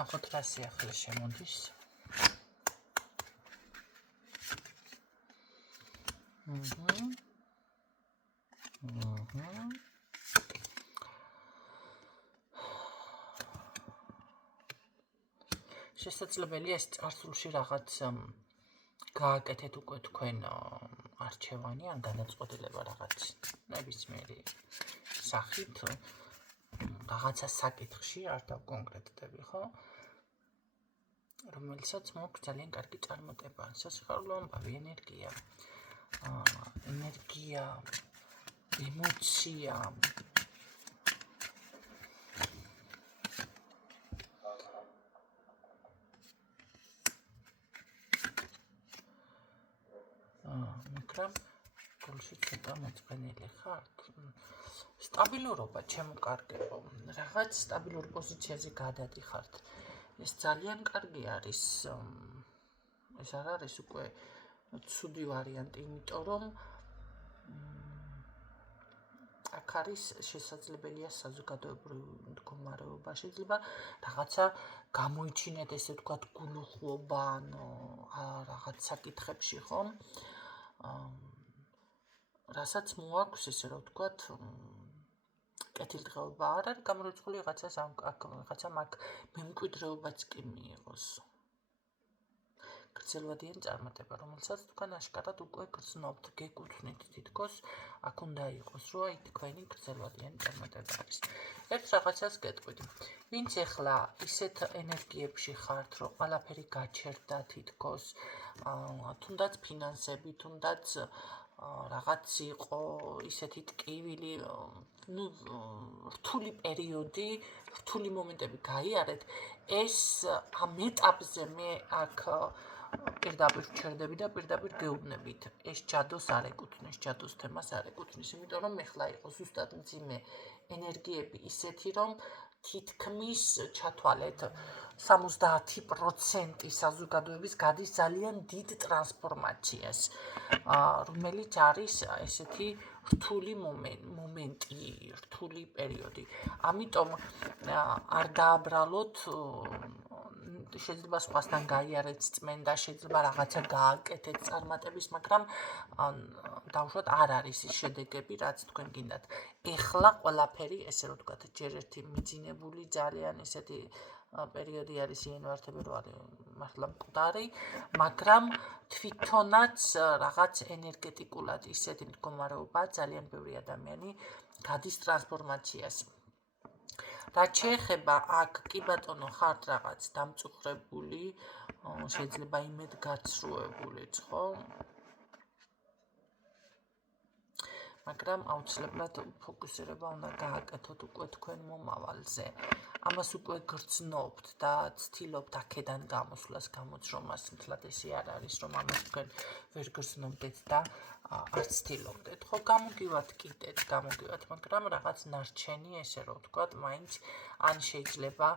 ნახოთ რა სიახლე შემოდის. შესაძლებელია ეს წარსულში რაღაც გააკეთეთ უკვე თქვენ არჩევანი ან განაწყობილება რაღაც ნებისმიერი სახით რაღაცა საკითხში არ დავკონკრეტდები, ხო? რომელსაც მოაქვს ძალიან კარგი წარმატება, სასიხარულო ამბავი, ენერგია, ემოცია. მაგრამ გულში ცოტა მოწყენილი ხართ. სტაბილურობა ჩემკარგებო, რაღაც სტაბილურ პოზიციაზე გადადიხართ. ეს ძალიან კარგი არის. ეს არ არის უკვე ცუდი ვარიანტი, იმიტომ რომ აქ არის შესაძლებელია საზოგადოებრივი მდგომარეობა, შეიძლება რაღაცა გამოიჩინეთ, ესე ვთქვათ, გულუხლობა, რაღაც საკითხებში, ხო? რასაც მოაქვს, ესე რომ ვთქვათ, კეთილდღეობა არ არის გამორიცხული რაღაცამ აქ მემკვიდრეობაც კი მიიღოს. გრძელვადიანი წარმატება, რომელსაც თქვენ აშკარად უკვე გრძნობთ, გეკუთვნით თითქოს, აქ უნდა იყოს, რომ აი თქვენი გრძელვადიანი წარმატება არის. ერთ რაღაცას გეტყვით. ვინც ეხლა ისეთ ენერგიებში ხართ, რომ ყველაფერი გაჩერდა თითქოს, თუნდაც ფინანსები, თუნდაც რაღაც იყო ისეთი ტკივილი, რთული პერიოდი, რთული მომენტები გაიარეთ, ეს ამ ეტაპზე მე აქ პირდაპირ ვჩერდები და პირდაპირ გეუბნებით. ეს ჯადოს არ ეკუთვნის, ჯადოს თემას არ ეკუთვნის, იმიტომ რომ ეხლა იყო ზუსტად მძიმე ენერგიები ისეთი, რომ თითქმის ჩათვალეთ 70% საზოგადოების გადის ძალიან დიდ ტრანსფორმაციას, რომელიც არის ესეთი რთული მომენტი, რთული პერიოდი. ამიტომ არ დააბრალოთ, შეიძლება სხვასთან გაიარეთ წმენდა, შეიძლება რაღაცა გააკეთეთ წარმატების, მაგრამ დავუშვათ არ არის ის შედეგები, რაც თქვენ გინდათ. ეხლა ყველაფერი, ესე რომ ვთქვათ, ჯერ ერთი მიძინებული ძალიან ესეთი პერიოდი არის იანვარ-თებერვალი, მართლა მკვდარი, მაგრამ თვითონაც რაღაც ენერგეტიკულად ისეთი მდგომარეობა, ძალიან ბევრი ადამიანი გადის ტრანსფორმაციას. რაც შეეხება აქ კი ბატონო ხართ რაღაც დამწუხრებული, შეიძლება იმედგაცრუებულიც, ხო? მაგრამ აუცილებლად ფოკუსირება უნდა გააკეთოთ უკვე თქვენ მომავალზე. ამას უკვე გრძნობთ და ცდილობთ აქედან გამოსვლას, გამოძრომას, მთლად ესე არ არის, რომ ამას თქვენ ვერ გრძნობდეთ და არ ცდილობდეთ. ხო, გამოგივათ, მაგრამ რაღაც ნარჩენი, ესე რომ ვთქვათ, მაინც ან შეიძლება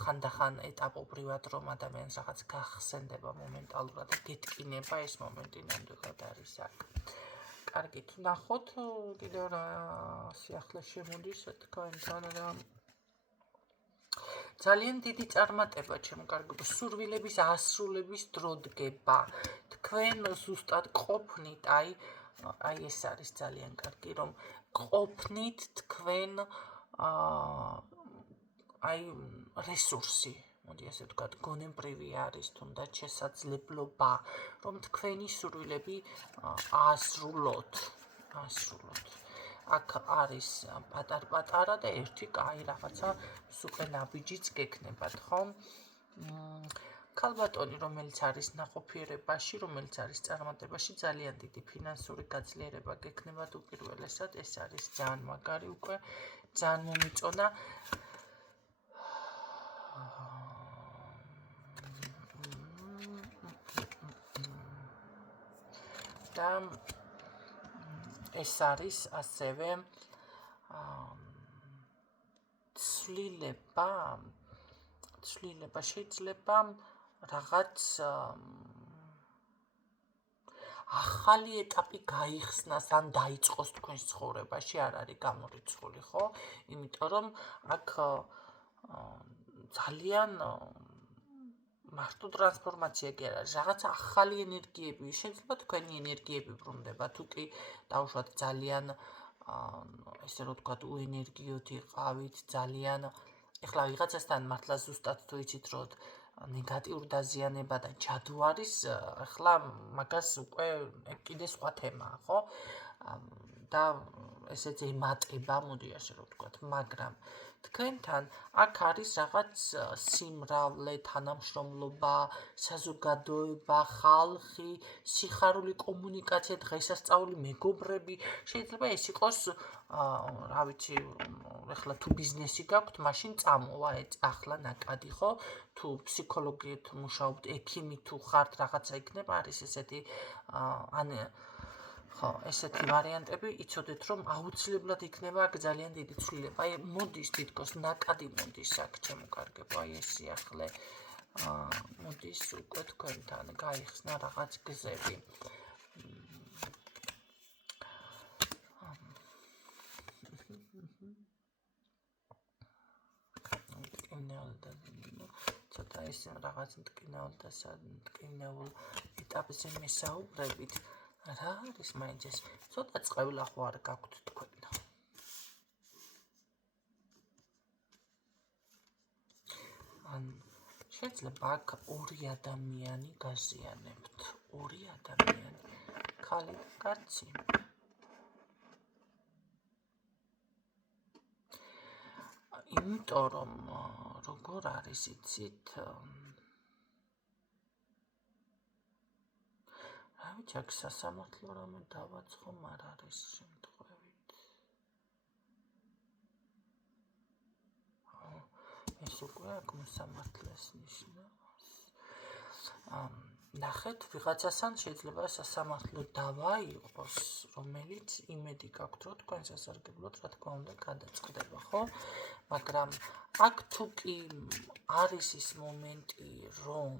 ხანდახან ეტაპობრივად, რომ ადამიანს რაღაც გახსენდება მომენტალურად და გეტკინება ეს მომენტი ნამდვილად არის აქ. კარგით, ნახოთ კიდევ რა სიახლე შემოდის თქვენთან რა. ძალიან დიდი წარმატება, ჩემკარგებო, სურვილების ასრულების დრო დგება. თქვენ ზუსტად ყოფნით, აი ეს არის ძალიან კარგი, რომ ყოფნით თქვენ აი რესურსი, მოდი ასე ვთქვათ, გონებრივი არის თუნდაც შესაძლებლობა, რომ თქვენი სურვილები აასრულოთ. აქ არის პატარ-პატარა და ერთი კაი რაღაცა სუპე ნაბიჯიც გექნებათ, ხო? ქალბატონი, რომელიც არის ნაყოფიერებაში, რომელიც არის წარმატებაში, ძალიან დიდი ფინანსური გაძლიერება გექნებათ უპირველესად, ეს არის ძალიან მაგარი უკვე, ძალიან მომიწონა. და ეს არის ასევე ცვლილება შეიძლება რაღაც ახალი ეტაპი გაიხსნას ან დაიწყოს თქვენს ცხოვრებაში, არ არის გამორიცხული, ხო? იმიტომ რომ აქ ძალიან მარტო ტრანსფორმაცია კი არა, რაღაც ახალი ენერგიები, შეიძლება თქვენი ენერგიები ბრუნდება, თუ კი დაუშვათ ძალიან ესე რომ ვთქვათ, უენერგიოდ იყავით, ძალიან ეხლა ვიღაცასთან მართლა ზუსტად თუ იცით რომ ნეგატიურ დაზიანება და ჯადო არის, ეხლა მაგას უკვე კიდე სხვა თემაა, ხო? და ესეც ემატება, მოდი ასე რომ ვთქვათ, მაგრამ თქვენთან აქ არის რაღაც სიმრავლე, თანამშრომლობა, საზოგადოება, ხალხი, სიხარული კომუნიკაცია, დღესასწაული, მეგობრები, შეიძლება ეს იყოს, რა ვიცი, ეხლა თუ ბიზნესი გაქვთ, მაშინ წამოვა ახლა ნაკადი, ხო? თუ ფსიქოლოგიით მუშაობთ, ექიმი თუ ხართ, რაღაცა იქნება, არის ესეთი ხო, ესეთი ვარიანტები, იცოდეთ რომ აუცილებლად იქნება აქ ძალიან დიდი ცვლილება. აი, მოდის თითქოს ნაკადი მოდის აქ ჩემო კარგებო, აი ეს სიახლე მოდის უკვე თქვენთან, გაიხსნა რაღაც გზები. ცოტა ის რაღაც მტკინეულ და მტკინეულ ეტაპზე მესაუბრებით. რა არის მაინც ეს? ცოტა წყევლა ხო არ გაქვთ თქვენ? შეიძლება აქ ორი ადამიანი გაზიანებთ. ორი ადამიანი. ქალი და კაცი. იმიტომ რომ როგორ არის იცით? რა ვიცი, აქ სასამართლო რამე დავაცხომ არ არის შემთხვევით. ეს უკვე აქ მოსამართლეს ნიშნავს. ნახეთ, ვიღაცასთან შეიძლება სასამართლო დავა იყოს, რომელიც იმედი გაქვთ, რომ თქვენ სასარგებლოდ, რა თქმა უნდა, გადაწყდება, ხო? მაგრამ აქ თუ კი არის ის მომენტი, რომ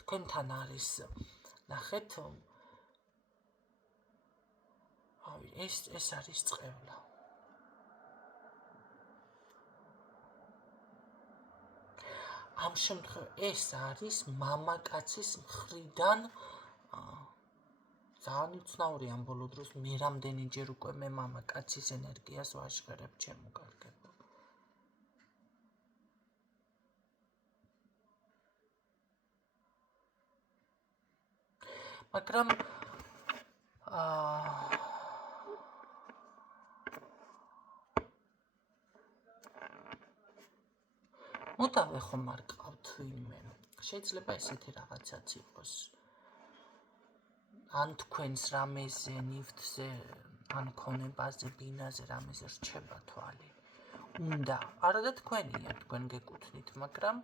თქვენთან არის, ნახეთ, ეს არის წყევლა. ამ შემთხვევაში ეს არის მამაკაცის მხრიდან ძალიან უცნაური ამ ბოლო დროს მე რამდენიჯერ უკვე მე მამაკაცის ენერგიას ვაჟღერებ ჩემო კარგებო. მაგრამ მოდავე ხომ არ ყავთ ვინმე. შეიძლება ესეთი რაღაცაც იყოს. ან თქვენს რამეზე, ნივთზე, ან ქონებაზე, ბინაზე რამეზე რჩება თვალი. უნდა, არა და თქვენია, თქვენ გეკუთვნით, მაგრამ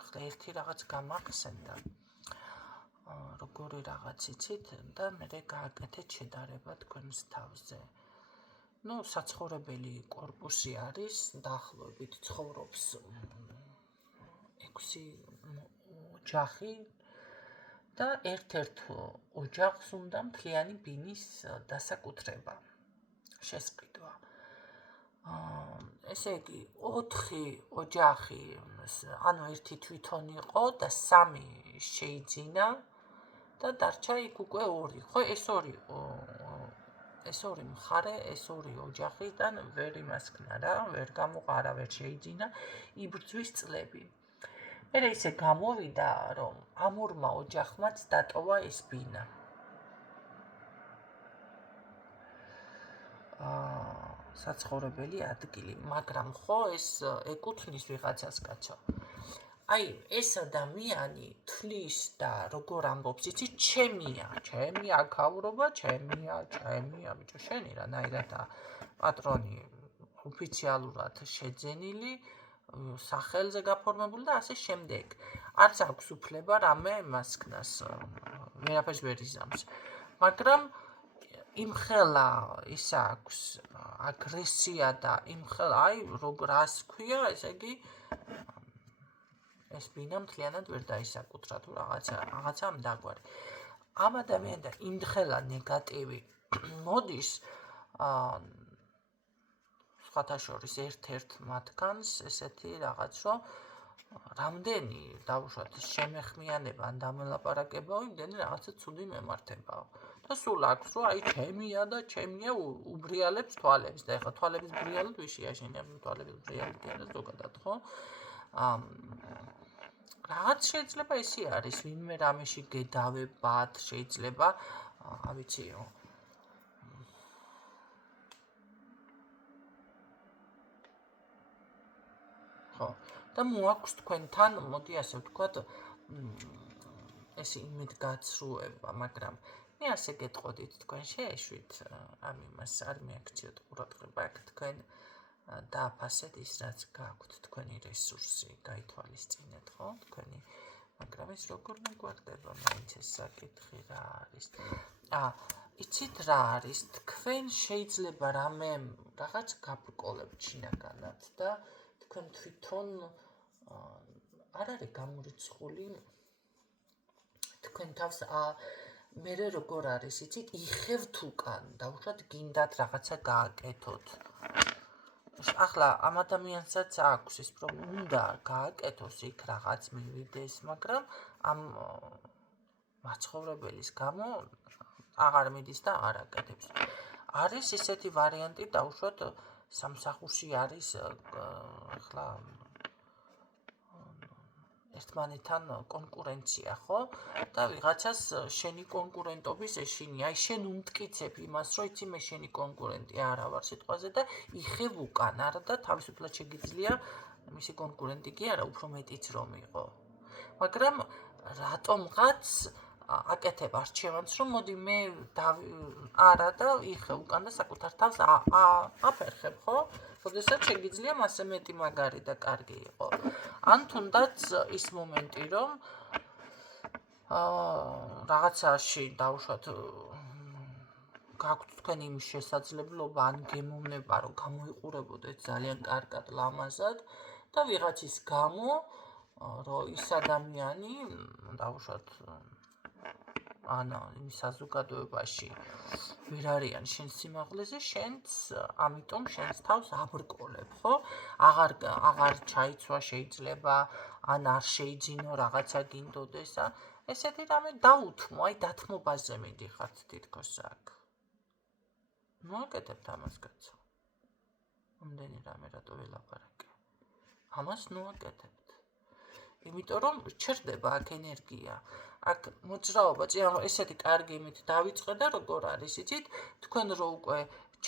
ახლა ერთი რაღაც გამახსენდა, როგორი რაღაც იცით და მე გააკეთეთ შედარება თქვენს თავზე. საცხოვრებელი კორპუსი არის, დაახლოებით ცხოვრობს 6 ოჯახი და ერთ-ერთ ოჯახს უნდა მთლიანი ბინის დასაკუთრება, შესყიდვა. ესე იგი, 4 ოჯახი, ანუ ერთი თვითონ იყო და 3 შეიძინა და დარჩა იქ უკვე 2. ხო, ეს ორი მხარე, ეს 2 ოჯახიდან ვერ იმასქნა რა, ვერ გამოყარა, ვერ შეიძინა, იბრძვის წლები. მერე ისე გამოვიდა, რომ ამ 2 ოჯახმაც დატოვა ეს ბინა. საცხოვრებელი ადგილი, მაგრამ ხო ეს ეკუთვნის ვიღაცას კაცო. აი, ეს ადამიანი თვლის და როგორ ამბობს, იცი, ჩემია აქაურობა, ჩემია, ბიჭო, შენი რანაირადა პატრონი ოფიციალურად შეძენილი, სახელზე გაფორმებული და ასე შემდეგ. არც აქვს უფლება რამე მასკნას, ვერაფერს ვერ იზამს. მაგრამ იმხელა ის აქვს აგრესია და იმხელა, აი, რას ქვია, ესე იგი ეს ბინა მთლიანად ვერ დაისაკუთრა თუ რაღაცა დაგვარი. ამ ადამიანთან იმხელა ნეგატივი მოდის, სხვათა შორის ერთ-ერთ მათგანს ესეთი რაღაც, რომ რამდენი დავუშვათ შემეხმიანება ან დამელაპარაკებაო, იმდენი რაღაცა ცუდი მემართებაო. და სულ აქვს, რომ აი ჩემია და ჩემია უბრიალებს თვალებს და ეხლა თვალების ბრიალად ვიშ იაშენია თვალების ბრიალად და ზოგადად, ხო? რაღაც შეიძლება ესი არის, ვინმე რამეში გედავებად, შეიძლება, ავიციო. ხო, და მოაქვს თქვენთან, მოდი ასე ვთქვათ, ეს იმედგაცრუება, მაგრამ მე ასე გეტყოდით თქვენ შეეშვით ამ იმას არ მიაქციოთ ყურადღება, აქ თქვენ დააფასეთ ის, რაც გაქვთ, თქვენი რესურსი, გაითვალისწინეთ, ხო? თქვენი, მაგრამ ეს როგორ მოგვარდება, მაინც ეს საკითხი რა არის? იცით რა არის? თქვენ შეიძლება რამე რაღაც გაბრკოლებთ შინაგანად და თქვენ თვითონ არ არის გამორიცხული თქვენ თავს მერე როგორ არის, იცით, იხევთ უკან, დავუშვათ გინდათ რაღაცა გააკეთოთ. ახლა ამ ადამიანსაც აქვს ის უნდა გააკეთოს იქ რაღაც მივიდეს, მაგრამ ამ მაცხოვრებელის გამო აღარ მიდის და აღარ აკეთებს. არის ისეთი ვარიანტი, დავუშვათ სამსახურში არის ახლა ერთმანეთთან კონკურენცია, ხო? და ვიღაცას შენი კონკურენტობის ეშინია. აი შენ უმტკიცებ იმას, რომ იცი მე შენი კონკურენტი არა ვარ სიტყვაზე და იხევ უკან, არა და თავისუფლად შეგიძლია მისი კონკურენტი კი არა, უფრო მეტიც რომ იყო. მაგრამ რატომღაც აკეთებ არჩევანს, რომ მოდი მე არა და იხევ უკან და საკუთარ თავს აფერხებ, ხო? როდესაც შეგიძლია მასე მეტი მაგარი და კარგი იყო. ან თუნდაც ის მომენტი, რომ რაღაცაში დავუშვათ გაქვთ თქვენ იმის შესაძლებლობა ან გემოვნება, რომ გამოიყურებოდეთ ძალიან კარგად ლამაზად და ვიღაცის გამო, რომ ის ადამიანი დავუშვათ ან იმ საზოგადოებაში ვერ არიან შენ სიმაღლეზე, შენც ამიტომ შენს თავს აბრკოლებ, ხო? აღარ ჩაიცვა შეიძლება, ან არ შეიძინო რაღაცა გინდოდეს, ესეთი რამე დაუთმო, აი დათმობაზე მიდიხართ თითქოს აქ. მოაკეთებთ ამას კაცო. ამდენი რამე რატო ველაპარაკე? ამას მოაკეთებთ. იმიტომ რომ ჩერდება აქ ენერგია. აქ მოძრაობა, ესეთი კარგი იმით დავიწყე და როგორ არის, იცით, თქვენ რო უკვე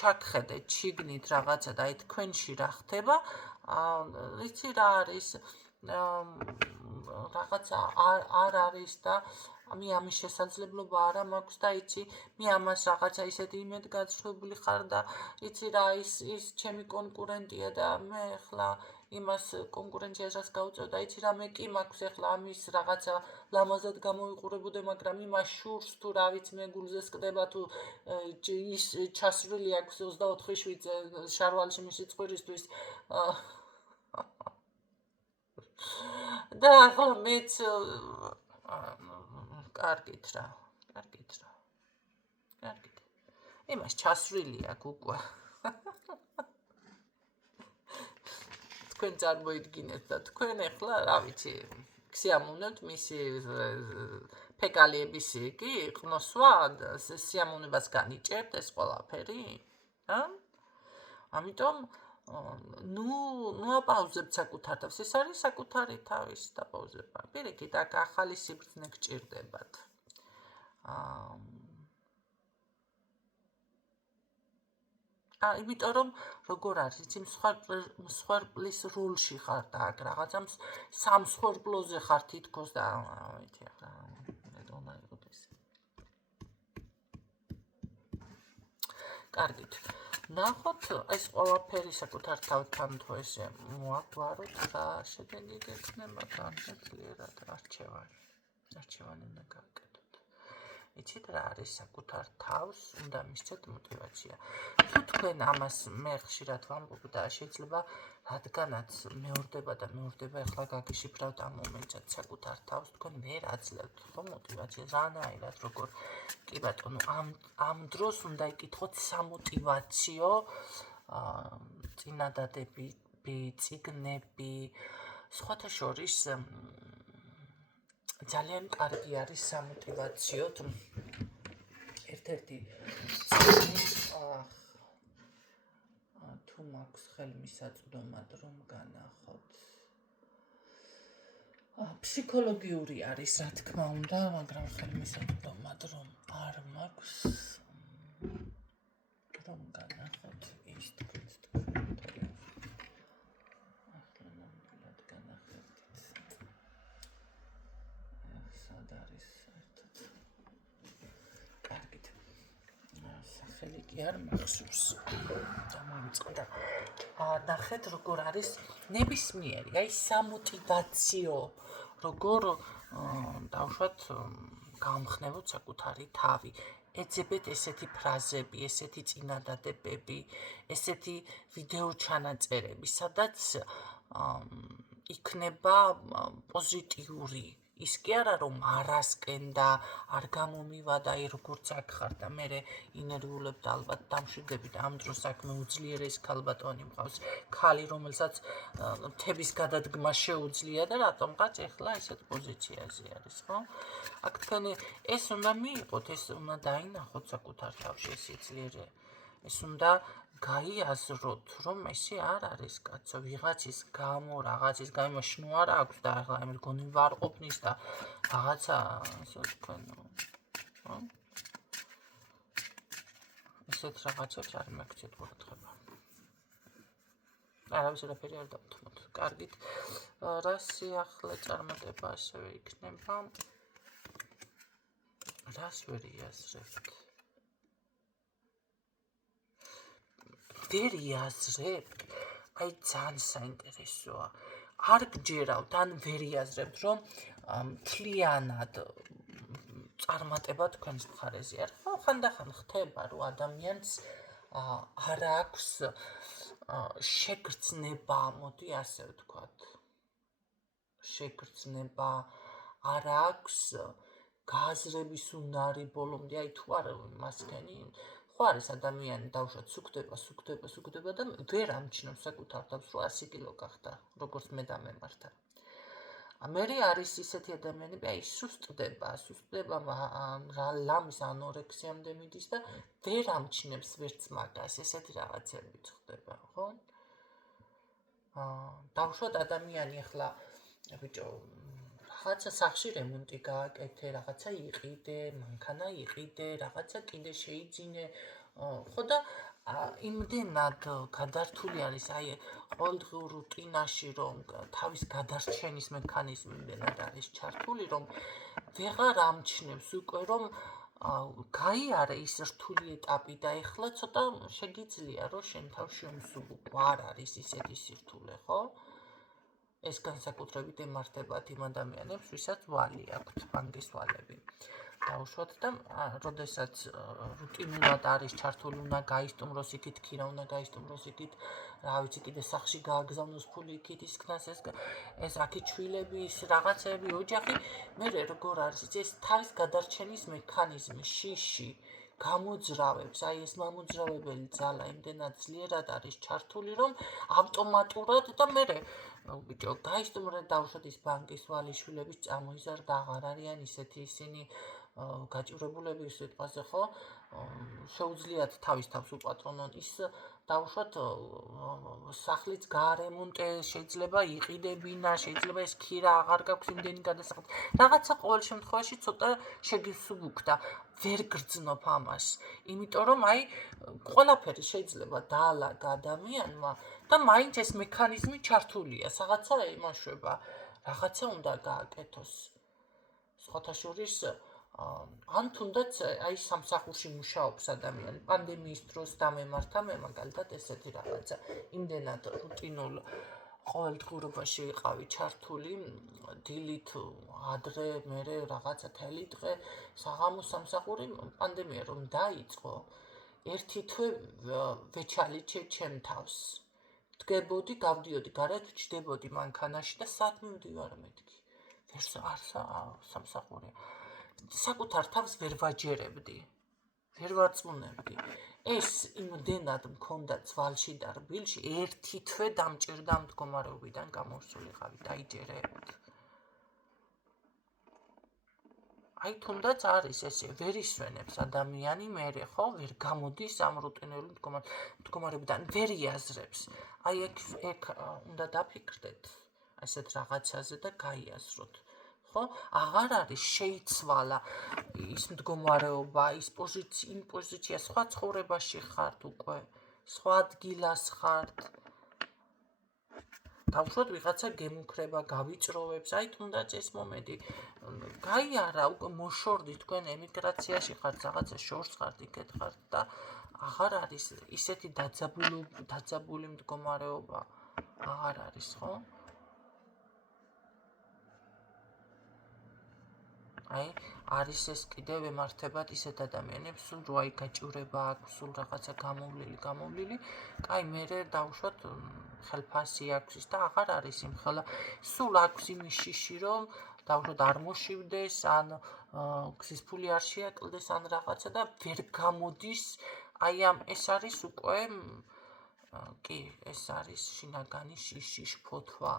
ჩაგხედეთ, შიგნით რაღაცა და აი თქვენში რა ხდება, იცი რა არის, რაღაცა არ არის და მე ამის შესაძლებლობა არ მაქვს და იცი, მე ამას რაღაცა ისეთი იმედგაცრუებული ხარ და იცი რა ის ჩემი კონკურენტია და მე ახლა იმას კონკურენციას რაც გავწევ და იცი რა მე კი მაქვს ახლა ამის რაღაცა ლამაზად გამოიყურებოდე, მაგრამ იმას შურს თუ რა ვიცი მე გულზე სკდება თუ ის ჩასრული აქვს 24 შვიდზე შარვალში მისი წვირისთვის და ახლა მეც კარგით რა. იმას ჩასრული აქვს უკვე. თქვენ წარმოიდგინეთ და თქვენ ახლა, რა ვიცი, სიამოვნებთ მისი ფეკალიების კი ყნოსვა, სიამოვნებას განიჭერთ ეს ყველაფერი? ამიტომ აპაუზებთ საკუთარ თავს, ეს არის საკუთარი თავის დაპაუზება. პირიქით, აქ ახალი სიბრძნე გჭირდებათ. იმიტომ რომ როგორ არის, იცი, მსხვერპლის როლში ხარ და აქ რაღაცა სამსხვერპლოზე ხარ თითქოს და ვიცი ახლა უნდა იყოს ეს. კარგით. ნახოთ ეს ყველაფერი საკუთარ თავთან თუ ესე მოაგვაროთ და შედეგი გექნება განსაცვლელად არჩევანი უნდა გააკეთოთ. იცით რა არის საკუთარ თავს უნდა მისცეთ мотиваცია. თუ თქვენ ამას მე ხშირად ვამბობ და შეიძლება რადგანაც მეორდება ახლა გაგიშიფრავთ ამ მომენტსაც საკუთარ თავს თქვენ ვერ აძლევთ ხო мотиваციას რანაირად კი ბატონო ამ დროს უნდა იკითხოთ სამოტივაციო წინადადები, წიგნები, სხვათა შორის ძალიან კარგი არის სამოტივაციოდ ერთ-ერთი წიგნი თუ მაქვს ხელმისაწვდომად რომ განახოთ ფსიქოლოგიური არის რა თქმა უნდა მაგრამ ხელმისაწვდომად რომ არ მაქვს რომ განახოთ ის თქვენს ახლა ნამდვილად განახერხეთ სად არის საერთოდ კარგით სახელი კი არ მახსოვს დამოვიწყდა ნახეთ როგორ არის ნებისმიერი აი სამოტივაციო როგორ დავშვათ გამხნევოთ საკუთარი თავი ეძებეთ ესეთი ფრაზები ესეთი წინადადებები ესეთი ვიდეო ჩანაწერები სადაც იქნება პოზიტიური ის კი არა რომ არასკენ და არ გამომივადა აი როგორც აქ ხარ და მე ინერვიულებთ ალბათ დამშვიდებით ამ დროს აქ მეუძლიერეს ქალბატონი მყავს ქალი რომელსაც მთების გადადგმა შეუძლია და რატომღაც ეხლა ესეთ პოზიციაზე არის ხო აქ თქვენი ეს უნდა მიიღოთ ეს უნდა დაინახოთ საკუთარ თავში სიძლიერე ეს უნდა გაიაზროთ რომ ესე არ არის კაცო ვიღაცის გამო რაღაცის გამო შნუ არ აქვს და ახლა მე მგონი ვარ ყოფნის და რაღაცა ასე თქვენ ხო ესეთ რაღაცებს არ მეკცეთ ყურადღება არავის რაფერი არ დავთმოთ კარგით რა სიახლე წარმატება ასევე იქნება რას ვერ იაზრებთ ვერ იაზრებთ აი ძალიან საინტერესოა არ გჯერავთ ან ვერ იაზრებთ რომ მთლიანად წარმატება თქვენს მხარეზე არ ხო ხანდახან ხდება რომ ადამიანს არ აქვს შეგრძნება მოდი ასე ვთქვათ შეგრძნება არ აქვს გააზრების უნარი ბოლომდე აი თუ არ მასქენი ხო არის ადამიანი დავუშვათ სუქდება და ვერ ამჩნევს საკუთარ თავს რომ 100 კილო გახდა როგორც მე დამემართა მე არის ისეთი ადამიანები აი სუსტდება ლამის ანორექსიამდე მიდის და ვერ ამჩნევს ვერც მაგას ესეთი რაღაცები ხდება ხო დავუშვათ ადამიანი ახლა ბიჭო რაღაცა სახში რემონტი გააკეთე, რაღაცა იყიდე, მანქანა იყიდე, რაღაცა კიდე შეიძინე, ხო და იმდენად გადართული არის აი ყოველდღიურ რუტინაში რომ თავის გადარჩენის მექანიზმი იმდენად არის ჩართული რომ ვეღარ ამჩნევს უკვე რომ გაიარე ის რთული ეტაპი და ეხლა ცოტა შეგიძლია რომ შენ თავში უმსუბუქო არ არის ისეთი სირთულე ხო ეს განსაკუთრებით ემართებათ იმ ადამიანებს, ვისაც ვალი აქვთ, ბანკის ვალები. დავუშვათ და როდესაც რუტინულად არის ჩართული, უნდა გაისტუმროს იქით ქირა, უნდა გაისტუმროს იქით, რა ვიცი, კიდე სახში გააგზავნოს ფული იქით ისქნას ეს აქეთ შვილები, ის რაღაცები, ოჯახი, მე როგორ არის ეს თავის გადარჩენის მექანიზმი, შიში გამოძრავებს, აი ეს მამოძრავებელი ძალა იმდენად ძლიერად არის ჩართული, რომ ავტომატურად და მე ბიჭო, გაისტუმრე დავუშვათ ის ბანკის ვალი შვილების წამოიზარდა, აღარ არიან ისეთი ისინი გაჭირებულები სიტყვაზე ხო? შეუძლიათ თავის თავს უპატრონონ ის დავუშვათ სახლიც გაარემონტე, შეიძლება იყიდებინა, შეიძლება ეს ქირა აღარ გაქვს იმდენი გადასახადი. რაღაცა ყოველ შემთხვევაში ცოტა შეგისუბუქდა, ვერ გრძნობ ამას. იმიტომ რომ აი ყველაფერი შეიძლება დაალაგა ადამიანმა და მაინც ეს მექანიზმი ჩართულია, რაღაცა იმაშვება, რაღაცა უნდა გააკეთოს. სხვათა შორის ან თუნდაც აი სამსახურში მუშაობს ადამიანი, პანდემიის დროს დამემართა მე მაგალითად ესეთი რაღაცა. იმდენად რუტინულ ყოველდღიურობაში ვიყავი ჩართული, დილით ადრე, მერე რაღაცა თელი დღე, საღამო სამსახური, პანდემია რომ დაიწყო, ერთი თვე ვეჩალიჩე ჩემ თავს. დგებოდი, გავდიოდი გარეთ, ვჭდებოდი მანქანაში და სად მივდივარ მეთქი. ვერს არ სამსახურია. საკუთარ თავს ვერ ვაჯერებდი. ვერ ვარწმუნებდი. ეს იმდენად მქონდა ძვალში და რბილში, ერთი თვე დამჭირდა ამ მდგომარეობიდან გამოსულიყავი, დაიჯერებთ. აი თუნდაც არის ესე, ვერ ისვენებს ადამიანი მერე, ხო, ვერ გამოდის ამ რუტინული მდგომარეობიდან, ვერ იაზრებს. აი ეგ უნდა დაფიქრდეთ ასეთ რაღაცაზე და გაიაზროთ. ხო, აღარ არის შეიცვალა ის მდგომარეობა, ის პოზიცია, სხვა ცხოვრებაში ხართ უკვე, სხვა ადგილას ხართ. დავუშვათ ვიღაცა გემუქრება, გავიწროვებს, აი თუნდაც ეს მომენტი გაიარა, უკვე მოშორდით, თქვენ ემიგრაციაში ხართ, რაღაცა შორს ხართ, იქეთ ხართ და აღარ არის ისეთი დაძაბული მდგომარეობა, აღარ არის, ხო? აი, არის ეს კიდევ ემართებათ ისეთ ადამიანებს, სულ რო აი გაჭირება აქვს, სულ რაღაცა გამოვლილი, კაი, მერე დავუშვათ ხელფასი აქვს და აღარ არის იმ ხელა, სულ აქვს იმის შიში, რომ დავუშვათ არ მოშივდეს, ან გზის ფული არ შეაკლდეს, ან რაღაცა და ვერ გამოდის, აი ეს არის უკვე, კი, ეს არის შინაგანი შიში, შფოთვა.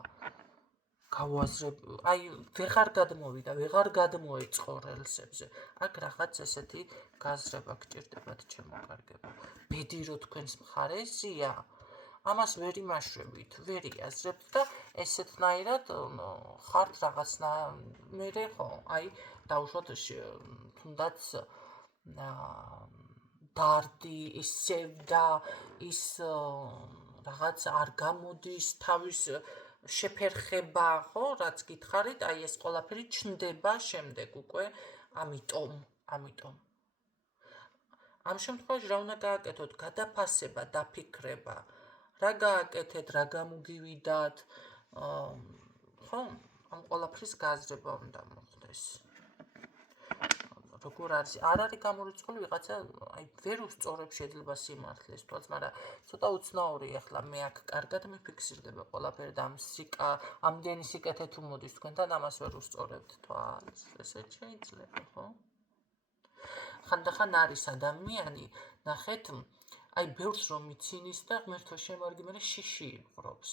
აი ვეღარ გადმოვიდა, ვეღარ გადმოეწყო რელსებზე. აქ რაღაც ესეთი გაზრება გჭირდებათ, ჩემო კარგებო. ბედი რო თქვენს მხარეზეა, ამას ვერ იმაშვებით, ვერ იაზრებთ და ესეთნაირად ხართ რაღაცნაირად, ხო, აი დავუშვათ თუნდაც დარდი, ის სევდა, ის რაღაც არ გამოდის, თავის შეფერხება, ხო, რაც გითხარით, აი ეს ყველაფერი ჩნდება შემდეგ უკვე, ამიტომ. ამ შემთხვევაში რა უნდა გააკეთოთ? გადაფასება, დაფიქრება, რა გააკეთეთ, რა გამოგივიდათ, ხო, ამ ყველაფრის გაზრება უნდა მოხდეს. როგორ არის, არ არის გამორიცხული ვიღაცა, აი ვერ უსწორებს შეიძლება სიმართლეს თვალს, მაგრამ ცოტა უცნაური ახლა მე აქ კარგად მიფიქსირდება ყველაფერი და ამდენი სიკეთე თუ მოდის თქვენთან, ამას ვერ უსწორებთ თვალს, ესე შეიძლება, ხო? ხანდახან არის ადამიანი, ნახეთ, აი ბევრს რომ იცინის და ღმერთო შემარგი, მერე შიში იბღრობს.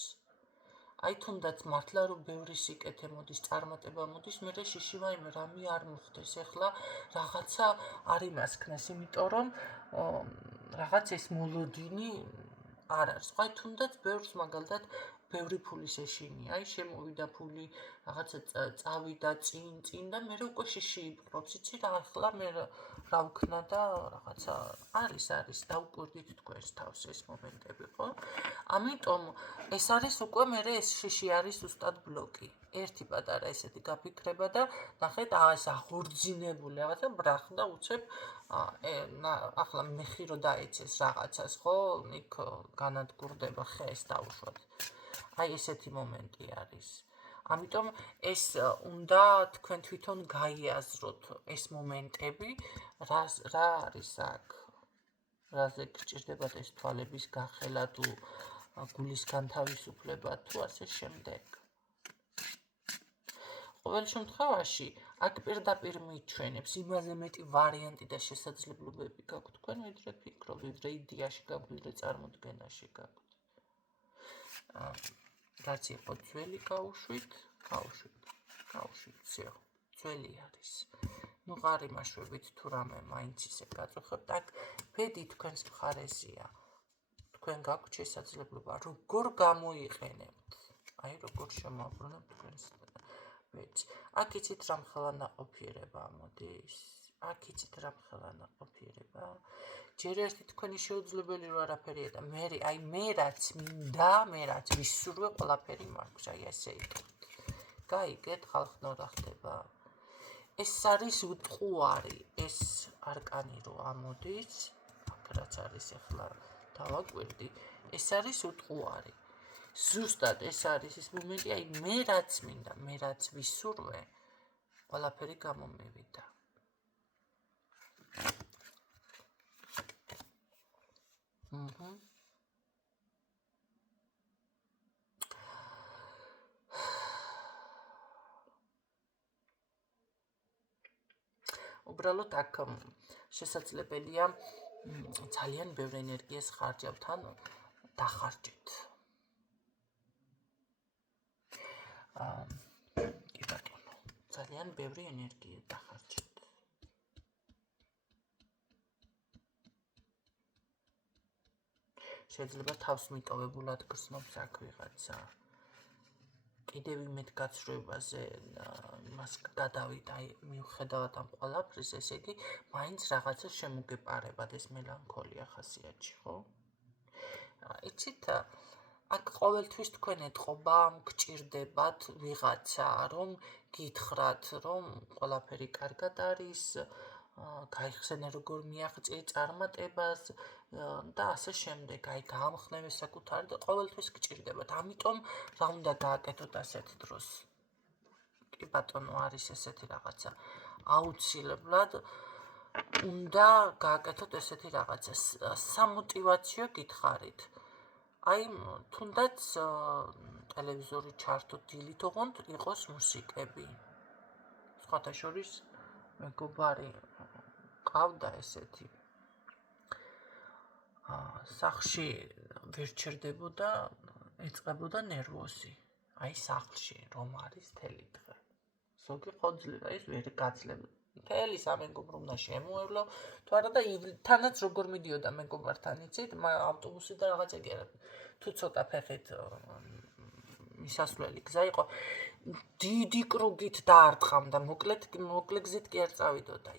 აი თუნდაც მართლა რომ ბევრი სიკეთე მოდის, წარმატება მოდის, მერე შიში ვაიმე რამე არ მოხდეს. ეხლა რაღაცა არ იმასქნეს, იმიტომ რომ რაღაც ეს მოლოდინი არ არის. აი თუნდაც ბევრს მაგალითად ბევრი ფულის ეშინია, აი შემოვიდა ფული, რაღაცა წავიდა წინ და მერე უკვე შიში იბღრობს. იცი რა, ახლა მე რა ვქნა და რაღაცა არის, დავუკვირდით თქვენს თავს ეს მომენტები, ხო? ამიტომ ეს არის უკვე მერე ეს შიში არის ზუსტად ბლოკი. ერთი პატარა ესეთი გაფიქრება და ნახეთ, ეს აღორძინებული რაღაცა ბრახდა უცებ, ახლა მეხი რო დაეცეს რაღაცას, ხო? იქ განადგურდება ხეს დავუშვათ. აი ესეთი მომენტი არის. ამიტომ ეს უნდა თქვენ თვითონ გაიაზროთ ეს მომენტები, რა არის აქ, რაზე გჭირდებათ ეს თვალების გახელა თუ გულის განთავისუფლება თუ ასე შემდეგ. ყოველ შემთხვევაში აქ პირდაპირ მიჩვენებს, იმაზე მეტი ვარიანტი და შესაძლებლობები გაქვთ თქვენ, ვიდრე ფიქრობთ, ვიდრე იდეაში გაქვთ, ვიდრე წარმოდგენაში გაქვთ. რაც იყო ძველი გავუშვით, всё, ძველი არის. ნუ ღარ იმაშვებით თუ რამე მაინც ისე გაწუხებთ, აქ ბედი თქვენს მხარეზეა. თქვენ გაქვთ შესაძლებლობა, როგორ გამოიყენებთ, აი როგორ შემოაბრუნებთ თქვენს ბედს. აქ იცით რა მხელა ნაყოფიერება მოდის, ჯერ ერთი თქვენი შეუძლებელი რო არაფერია და მე რაც მინდა, მე რაც ვისურვე, ყველაფერი მაქვს, აი ესე იკეთეთ. გაიგეთ, ხალხო რა ხდება. ეს არის უტყუარი, ეს არკანი რო ამოდის, აქ რაც არის ახლა დავაკვირდი, ეს არის უტყუარი. ზუსტად ეს არის ის მომენტი, აი მე რაც მინდა, მე რაც ვისურვე, ყველაფერი გამომივიდა. უბრალოდ აქ შესაძლებელია ძალიან ბევრ ენერგიას ხარჯავთ ან დახარჯეთ. კი ბატონო, ძალიან ბევრი ენერგია დახარჯეთ. შეიძლება თავს მიტოვებულად გრძნობს აქ ვიღაცა. კიდევ იმედ გაცრუებაზე მას გადავით, აი მიუხედავად ამ ყველაფრის, ესე იგი, მაინც რაღაცა შემოგეპარებათ ეს მელანქოლია ხასიათში, ხო? იცით, აქ ყოველთვის თქვენ ეთყობა გჭირდებათ ვიღაცა, რომ გითხრათ, რომ ყველაფერი კარგად არის, გაიხსენე როგორ მიაღწიე წარმატებას და ასე შემდეგ, აი გაამხნევე საკუთარი და ყოველთვის გჭირდებათ. ამიტომ რა უნდა გააკეთოთ ასეთ დროს? კი ბატონო, არის ესეთი რაღაცა. აუცილებლად უნდა გააკეთოთ ესეთი რაღაცა. სამოტივაციო გითხარით. აი, თუნდაც ტელევიზორი ჩართოთ დილით, ოღონდ იყოს მუსიკები. სხვათა შორის მეგობარი ყავდა ესეთი. სახლში ვერ ჩერდებოდა, ეწყებოდა ნერვოზი. აი სახლში რომ არის თელი დღე. ზოგი ხოძლება ის ვერ გაცლება. მთელი სამეგობრო უნდა შემოევლო, თუ არა და თანაც როგორ მიდიოდა მეგობართან, იცით, ავტობუსი და რაღაცა კი არა. თუ ცოტა ფეხით მისასვლელი გზა იყო, დიდი კრუგით დაარტყამდა, მოკლე გზით კი არ წავიდოდა,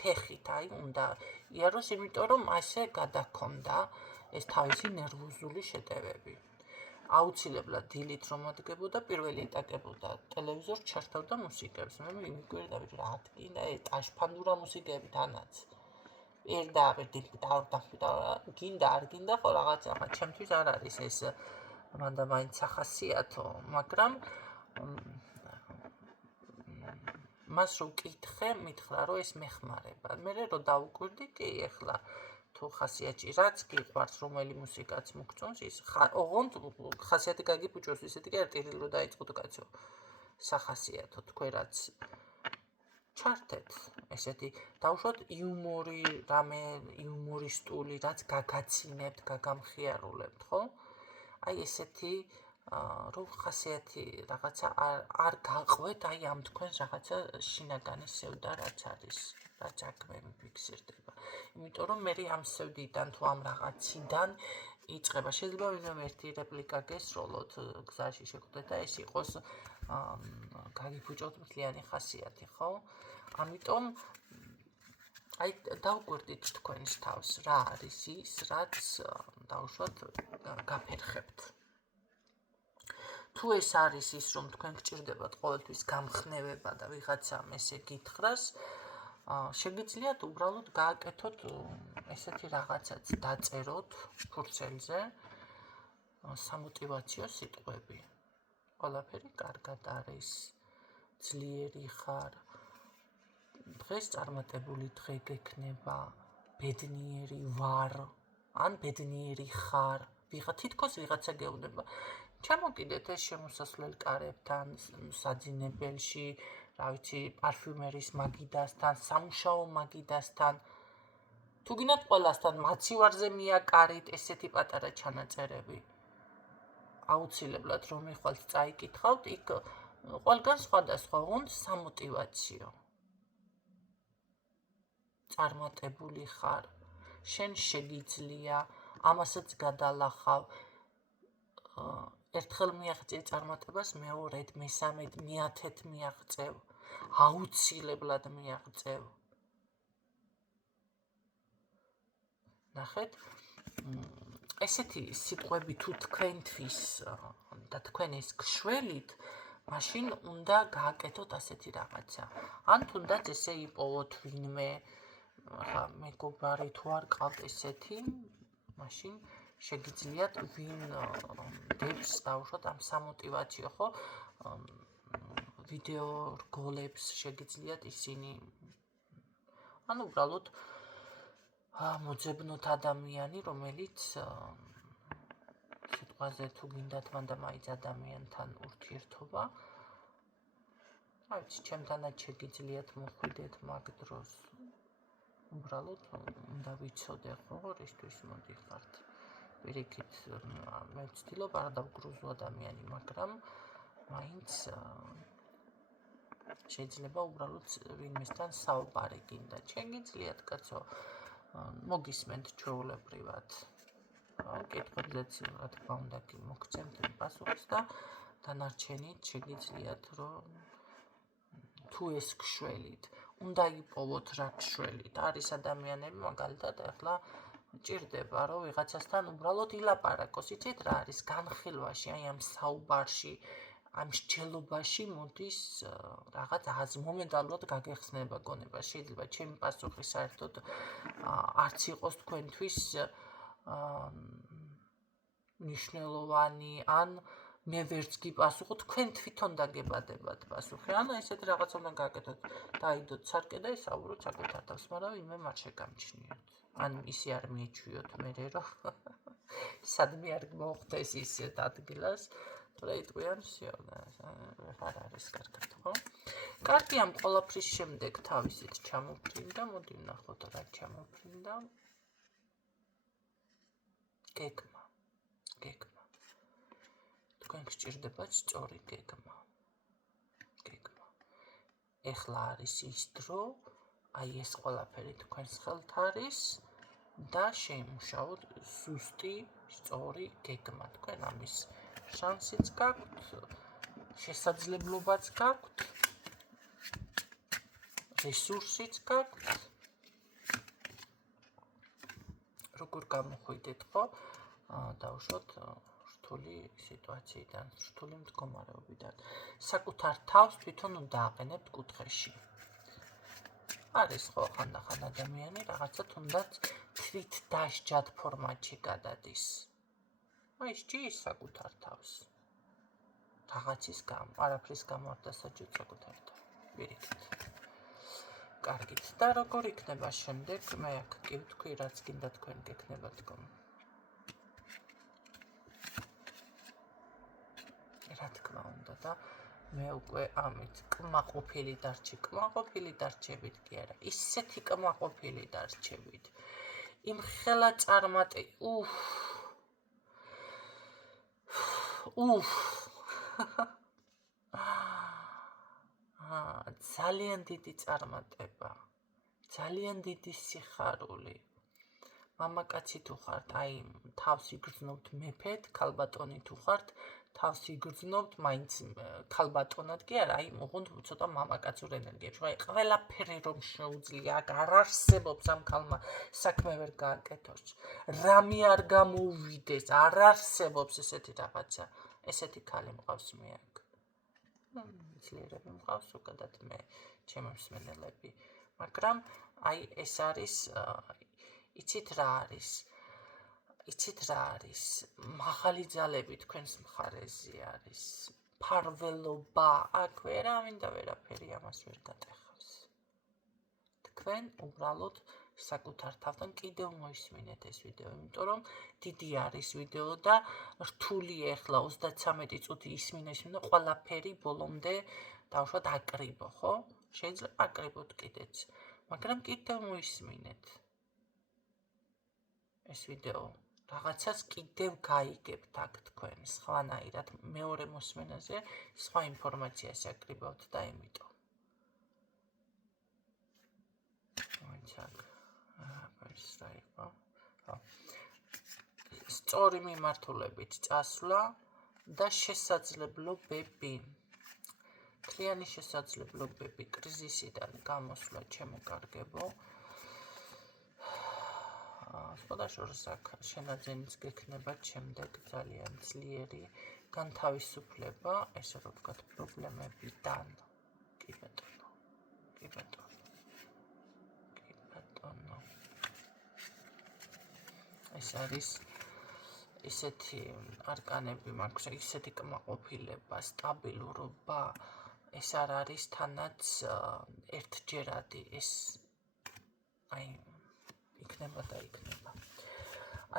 ფეხით, აი, უნდა იაროს, იმიტომ რომ ასე გადაქონდა ეს თავისი ნერვოზული შეტევები. აუცილებლად დილით რომ ადგებოდა, პირველი ეტაკებოდა ტელევიზორს, ჩართავდა მუსიკებს. მე იმიგვერდავით რა თქინდა, ტაშფანდურა მუსიკები თანაც. გინდა არ გინდა ხო რაღაცა, ჩემთვის არ არის ეს მანდა მაინც სახასიათო, მაგრამ მას რო კითხე, მითხრა რომ ეს მეხმარება. მე რო დავუკვირდი, კი ეხლა თუ ხასიათში რაც გიყვარს, რომელი მუსიკაც მოგწონს, ის ოღონდ ხასიათი გაგიფუჭოს, ისეთი კი არ ტირილი რო დაიწყოთ კაცო. სახასიათო თქვენ რაც ჩართეთ, ესეთი დავუშვათ იუმორი, რამე იუმორისტული, რაც გაგაცინებთ, გაგამხიარულებთ, ხო? აი ესეთი რომ ხასიათი რაღაცა არ გაყვეთ, აი ამ თქვენს რაღაცა შინაგანი სევდა რაც არის, რაც აქ მე მიფიქსირდება. იმიტომ რომ მე ამ სევდიდან თუ ამ რაღაციდან იწყება. შეიძლება ვინმე ერთი რეპლიკა გესროლოთ გზაში შეხვდეთ და ეს იყოს გაგიფუჭოთ მთლიანი ხასიათი, ხო? ამიტომ აი დავუკვირდით თქვენს თავს, რა არის ის, რაც დავუშვათ გაფერხებთ. თუ ეს არის ის, რომ თქვენ გჭირდებათ ყოველთვის გამხნევება და ვიღაცამ ესე გითხრას, შეგიძლიათ უბრალოდ გააკეთოთ ესეთი რაღაცაც, დაწეროთ ფურცელზე სამოტივაციო სიტყვები. ყველაფერი კარგად არის, ძლიერი ხარ, დღეს წარმატებული დღე გექნება, ბედნიერი ვარ, ან ბედნიერი ხარ, თითქოს ვიღაცა გეუბნება. ჩამოკიდეთ ეს შემოსასვლელ კარებთან, საძინებელში, რა ვიცი, პარფიუმერის მაგიდასთან, სამუშაო მაგიდასთან. თუ გინდათ ყველასთან მაცივარზე მიაკარით ესეთი პატარა ჩანაწერები. აუცილებლად რომ ეხვალთ წაიკითხავთ, იქ ყველგან სხვადასხვა, ოღონდ სამოტივაციო. წარმატებული ხარ, შენ შეგიძლია, ამასაც გადალახავ. ერთხელ მიაღწიე წარმატებას, მეორედ, მესამედ, მეათედ მიაღწევ, აუცილებლად მიაღწევ. ნახეთ, ესეთი სიტყვები თუ თქვენთვის და თქვენ ეს გშველით, მაშინ უნდა გააკეთოთ ასეთი რაღაცა. ან თუნდაც ესე იპოვოთ ვინმე, მეგობარი თუ არ ყავთ ესეთი, მაშინ შეგიძლიათ ვინ დებს დავუშვათ ამ სამოტივაციო, ხო? ვიდეო რგოლებს შეგიძლიათ ისინი. ანუ უბრალოდ მოძებნოთ ადამიანი, რომელიც სიტყვაზე თუ გინდათ მანდ მაინც ადამიანთან ურთიერთობა. რა ვიცი, ჩემთანაც შეგიძლიათ მოხვიდეთ მაგ დროს. უბრალოდ უნდა ვიცოდე ხო, რისთვის მოდიხართ. პირიქით მე ვცდილობ არ დავგრუზო ადამიანი, მაგრამ მაინც შეიძლება უბრალოდ ვინმესთან საუბარი გინდა. შეგიძლიათ კაცო მოგისმენთ ჩვეულებრივად. კითხვებზეც რა თქმა უნდა კი მოგცემთ პასუხს და დანარჩენით შეგიძლიათ რომ თუ ეს გშველით, უნდა იპოვოთ რა გშველით. არის ადამიანები მაგალითად ახლა ჭირდება რომ ვიღაცასთან უბრალოდ ილაპარაკოს, იცით რა არის განხილვაში, აი ამ საუბარში, ამ მსჯელობაში მოდის რაღაც მომენტალურად გაგეხსნება გონება. შეიძლება ჩემი პასუხი საერთოდ არც იყოს თქვენთვის მნიშვნელოვანი, ან მე ვერც გიპასუხო, თქვენ თვითონ დაგებადებათ პასუხი. ანუ ესეთი რაღაც უნდა გააკეთოთ. დაიდოთ სარკე და ისაუბროთ საკუთარ თავს, მაგრამ ვინმე არ შეგამჩნიოთ. ან ისე არ მიეჩვიოთ მერე, რომ სადმე არ მოხდეს ისეთ ადგილას, რომ იტყვიან всё, არ არის კარგად, ხო? კარგი ამ ყველაფრის შემდეგ თავისით ჩამოფრინდა, მოდი ვნახოთ რა ჩამოფრინდა. გეგმა. თქვენ გჭირდებათ სწორი გეგმა. ეხლა არის ის დრო, აი ეს ყველაფერი თქვენს ხელთ არის და შეიმუშაოთ ზუსტი სწორი გეგმა. თქვენ ამის შანსიც გაქვთ, შესაძლებლობაც გაქვთ, რესურსიც გაქვთ. როგორ გამოხვიდეთ ხო? დავუშვოთ რთული სიტუაციიდან, რთული მდგომარეობიდან. საკუთარ თავს თვითონ უნდა აყენებთ კუთხეში. არის ხო ხანდახან ადამიანი რაღაცა თუნდაც თვით დასჯად ფორმატში გადადის. აი სჭირს საკუთარ თავს. რაღაცის გამო, არაფრის გამო არ დასაჯოთ საკუთარ თავს. პირიქით. კარგით. და როგორ იქნება შემდეგ? მე აქ კი ვთქვი, რაც გინდა თქვენ გექნებათ გონ. რა თქმა უნდა და მე უკვე ამით კმაყოფილი დარჩი, კმაყოფილი დარჩებით კი არა, ისეთი კმაყოფილი დარჩებით. იმ ხელა წარმატე, ძალიან დიდი წარმატება, ძალიან დიდი სიხარული. მამაკაცი თუ ხართ, აი თავს იგრძნობთ მეფედ, ქალბატონი თუ ხართ, თავს იგრძნობთ მაინც ქალბატონად კი არა, აი მოხონთ ცოტა მამაკაცურ ენერგიებში. აი ყველაფერი რომ შეუძლია, არ არსებობს ამ ქალმა საქმე ვერ გააკეთოს. რამე არ გამოუვიდეს, არ არსებობს ესეთი რაღაცა. ესეთი ქალი მყავს მე აქ. ძლიერები მყავს უკადად მე, ჩემი მსმენელები. მაგრამ აი ეს არის იცით რა არის? მაღალი ძალები თქვენს მხარეზე არის. ფარველობა, აქ ვერავინ და ვერაფერი ამას ვერ გატეხავს. თქვენ უბრალოდ საკუთარ თავთან კიდევ მოისმინეთ ეს ვიდეო, იმიტომ რომ დიდი არის ვიდეო და რთული ეხლა 33 წუთი ისმინე და ყველაფერი ბოლომდე დავუშვათ აკრიბო, ხო? შეიძლება აკრიბოთ კიდეც, მაგრამ კიდევ მოისმინეთ ეს ვიდეო. რაღაცას კიდევ გაიგებთ აქ თქვენ, სხვანაირად მეორე მოსმენაზე სხვა ინფორმაციას აკრიბავთ და იმიტომ. სწორი მიმართულებით წასვლა და შესაძლებლობები. მთლიანი შესაძლებლობები, კრიზისიდან გამოსვლა, ჩემო-კარგებო. სხვადასხვა აქ შენაძენიც გექნება შემდეგ ძალიან ძლიერი განთავისუფლება, ესე რომ ვთქვათ, პრობლემებიდან. კი ბატონო. ეს არის ისეთი არკანები მაქვს, ისეთი კმაყოფილება, სტაბილურობა, ეს არ არის თანაც ერთჯერადი, ეს აი იქნება და იქნება.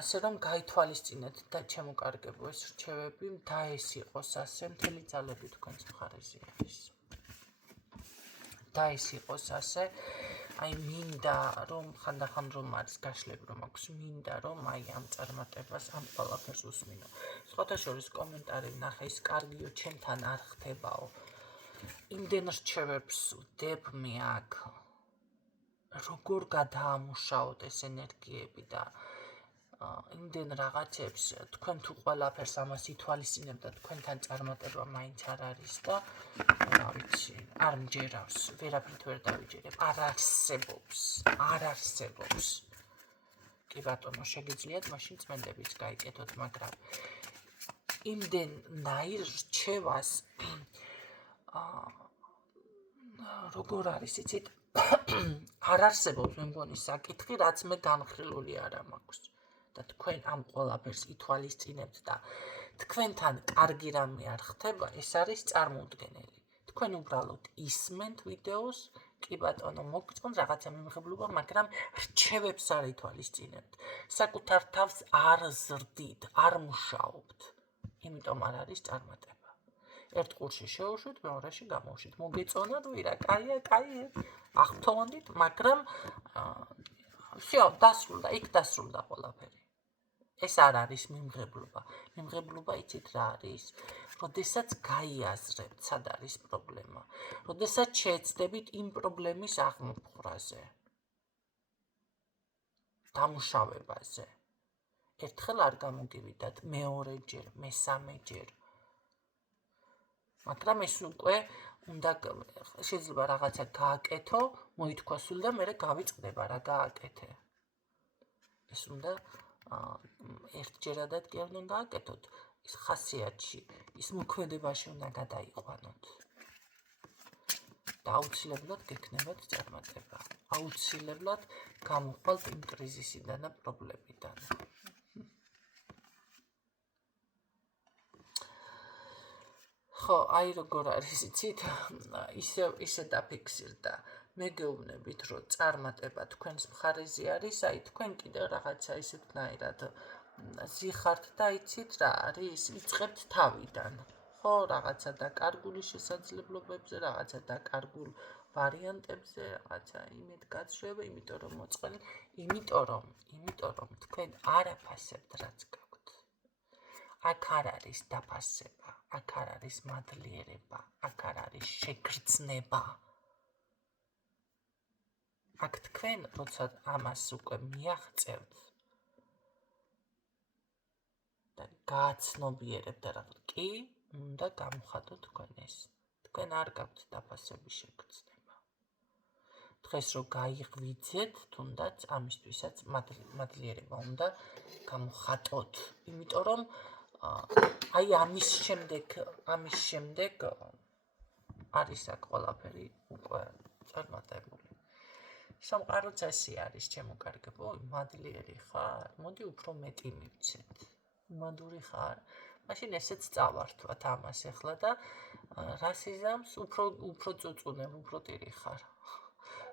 ასე რომ გაითვალისწინეთ და ჩემო-კარგებო ეს რჩევები და ეს იყოს ასე მთელი ძალები თქვენს მხარეზე არის. და ის იყოს ასე, აი მინდა რომ ხანდახან რომ არის გაშლები რომ აქვს, მინდა რომ აი ამ წარმატებას ამ ყველაფერს უსმინო. სხვათა შორის კომენტარი ვნახე, ის კარგიო, ჩემთან არ ხდებაო. იმდენ რჩევებს ვდებ მე აქ. როგორ გადაამუშაოთ ეს ენერგიები და იმდენ რაღაცებს თქვენ თუ ყველაფერს ამას ითვალისწინებთ და თქვენთან წარმატება მაინც არ არის და რა ვიცი, არ მჯერავს, ვერაფრით ვერ დავიჯერებ, არ არსებობს. კი ბატონო, შეგიძლიათ მაშინ წმენდებიც გაიკეთოთ, მაგრამ იმდენ ნაირ რჩევას როგორ არის, იცით? არ არსებობს მე მგონი საკითხი, რაც მე განხრილული არ მაქვს. და თქვენ ამ ყველაფერს ითვალისწინებთ და თქვენთან კარგი რამე არ ხდება, ეს არის წარმოუდგენელი. თქვენ უბრალოდ ისმენთ ვიდეოს, კი ბატონო, მოგწონს რაღაცა მიმღებლობა, მაგრამ რჩევებს არ ითვალისწინებთ. საკუთარ თავს არ ზრდით, არ მუშაობთ. იმიტომ არ არის წარმატება. ერთ კურსში შეუშვით, მეორეში გამოვშვით. მოგეწონათ ვირა, კაია, აღფრთოვანდით, მაგრამ всё, დასრულდა, იქ დასრულდა ყველაფერი. ეს არ არის მიმღებლობა. მიმღებლობა იცით რა არის? როდესაც გაიაზრებთ, სად არის პრობლემა. როდესაც შეეცდებით იმ პრობლემის აღმოფხვრაზე. დამუშავებაზე. ერთხელ არ გამოგივიდათ, მეორეჯერ, მესამეჯერ. მაგრამ ეს უკვე უნდა შეიძლება რაღაცა გააკეთო, მოითქვა სულ და მერე გავიწყდება რა გააკეთე. ეს უნდა ერთჯერადად კი არ უნდა გააკეთოთ, ის ხასიათში, ის მოქმედებაში უნდა გადაიყვანოთ. და აუცილებლად გექნებათ წარმატება. აუცილებლად გამოხვალთ იმ კრიზისიდან და პრობლემიდან. ხო, აი როგორ არის, იცით? ისე დაფიქსირდა. მე გეუბნებით, რომ წარმატება თქვენს მხარეზე არის, აი თქვენ კიდევ რაღაცა ისეთნაირად ზიხართ და იცით რა არის, იწყებთ თავიდან. ხო, რაღაცა დაკარგული შესაძლებლობებზე, რაღაცა დაკარგულ ვარიანტებზე, რაღაცა იმედგაცრუება, იმიტომ რომ მოწყენი, იმიტომ რომ თქვენ არ აფასებთ რაც გაქვთ. აქ არ არის დაფასება, აქ არ არის მადლიერება, აქ არ არის შეგრძნება. აქ თქვენ, როცა ამას უკვე მიაღწევთ და გააცნობიერებთ და რა, კი, უნდა გამხატოთ თქვენ ეს. თქვენ არ გაქვთ დაფასების შეგრძნება. დღეს რო გაიღვიძეთ, თუნდაც ამისთვისაც მადლიერება უნდა გამხატოთ. იმიტომ რომ აი ამის შემდეგ არის აქ ყველაფერი უკვე წარმატებული. სამყაროც ასე არის, ჩემო კარგებო, მადლიერი ხარ? მოდი უფრო მეტი მივცეთ. მადური ხარ? მაშინ ესეც წავართვათ ამას ახლა და რასიზამს უფრო წუწუნებ, უფრო ტირი ხარ.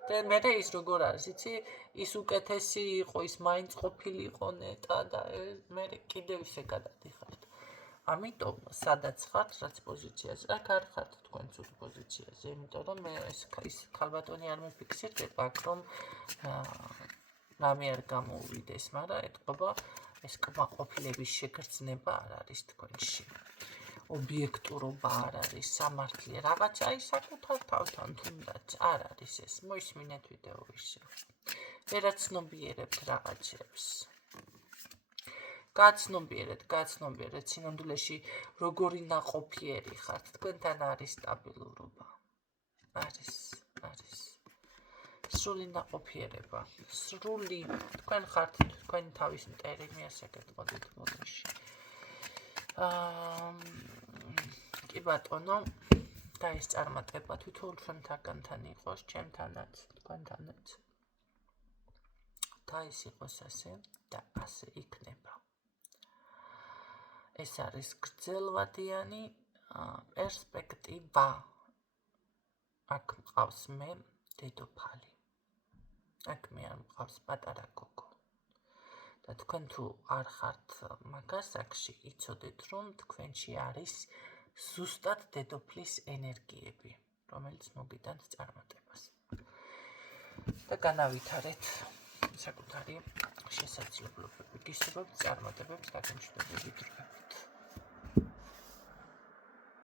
და მერე ის როგორ არის, იცი? ის უკეთესი იყო, ის მაინც ყოფილი იყო ნეტა და მერე კიდევ ისე გადადიხართ. ამიტომ სადაც ხართ, რაც პოზიციაზე, აქ არ ხართ თქვენ ცუდ პოზიციაზე, იმიტომ რომ მე ის ქალბატონი არ მეფიქსირდება, აქ რომ რამე არ გამოუვიდეს, მაგრამ ეთყობა ეს კმაყოფილების შეგრძნება არ არის თქვენში. ობიექტურობა არ არის, სამართლე, რაღაცა აი საკუთარ თავთან თუნდაც არ არის ეს. მოისმინეთ ვიდეო ისე. ვერაცნობიერებთ რაღაცებს. გაცნობიერეთ, სინამდვილეში როგორი ნაყოფიერი ხართ, თქვენთან არის სტაბილურობა. არის. სრული ნაყოფიერება. სრული, თქვენ ხართ, თქვენი თავის მტერი, ასე გეტყოდით ბოდიში. კი ბატონო, და ეს წარმატება თვითონ ჩვენთაგანთან იყოს, ჩემთანაც, თქვენთანაც. და ის იყოს ასე და ასე იქნება. ეს არის გრძელვადიანი პერსპექტივა. აქ მყავს მე დედოფალი. აქ მე არ მყავს პატარა გოგო. და თქვენ თუ არ ხართ მაგასაკში, იცოდეთ რომ თქვენში არის ზუსტად დედოფლის ენერგიები. რომელიც მოგიტანთ წარმატებას. და განავითარეთ საკუთარი შესაძლებლობები. გისურვებთ წარმატებებს დაგემშვიდობებით დღე.